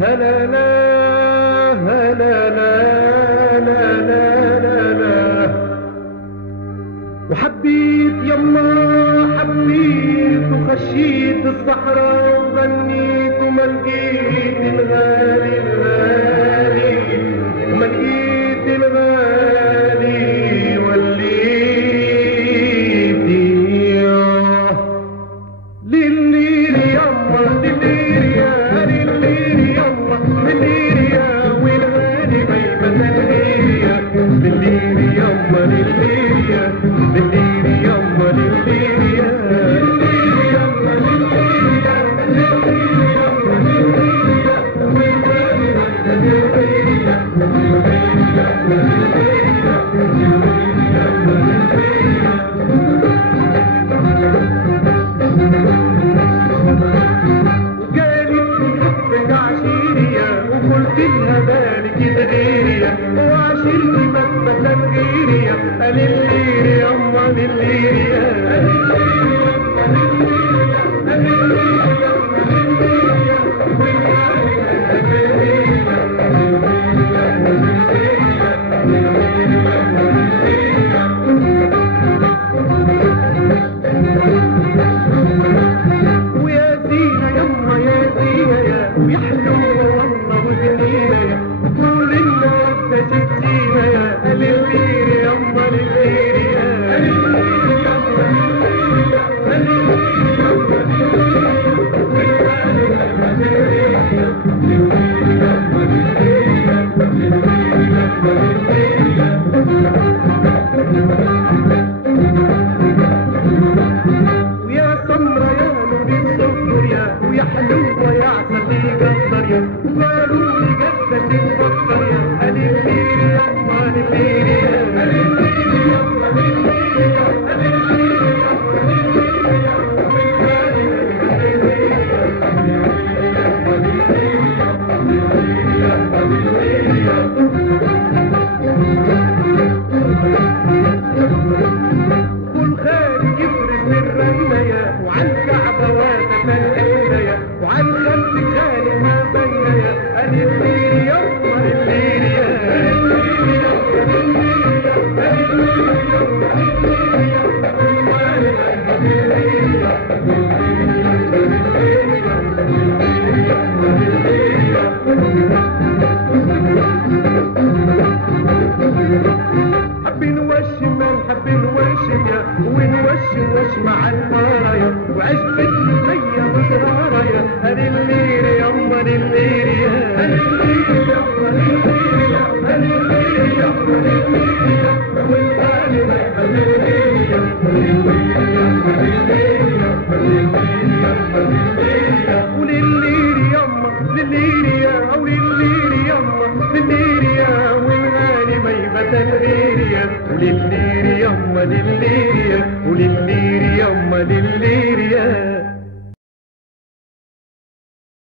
هلا لا هلا لا لا لا لا لا وحبيت يما حبيت وخشيت الصحراء وغنيت وما لقيت الغالي الغالي وما لقيت الغالي وليت للليل يما للليل يا للليل يما للليل يا والغالي غيبة الليل يا للليل يما للليل يا للليل يما للليل يا للليل يما للليل يا للليل يما للليل يا والغالي غيبة الليل يا للليل يما للليل يا للليل يما للليل يا وقلت لها بالك تغيري وعشرت مثبتك غيري للليل يما للليل يا للليل يما للليل يا للليل يما للليل يا والغالي للليل يا للليل يما للليل يا للليل يما للليل يا ويا زينة يما يا زينة يا ويا حلوة والله وجميلة يا وكل الناس تشتينا يا للليل يما للليل يا للليل يما للليل يا للليل يما للليل يا والغالي يما للليل يا للليل يما للليل يا للليل يما للليل يا ويا سمرة يا نور السكر يا ويا حلوة يا عسل يقدر يا وقالوا لي قدك تفكر يا للليل يما للليل يا للليل يما للليل يا للليل يما للليل يا والغالي للليل يا للليل يما للليل يا للليل يما للليل يا والخالي يفرس الرنة يا وعن الكعبة واتفلقنا يا وعن خلف خالي ما بين يا للليل يما للليل يا للليل يما للليل يا للليل يما للليل يا والغالي للليل يا للليل يما للليل يا للليل يما للليل يا حبين وشمال حبين وشم يا ونوشم وش مع المرايا وعجبتني زي وزرارة يا للليل يما للليل يا للليل يما للليل يا للليل يما للليل يا والغالي غيبة الليل يا للليل يما للليل يا للليل يما للليل يا وللليل يما للليل يا وللليل يما للليل يا والغالي غيبة الليل يا وللليل يما للليل يا وللليل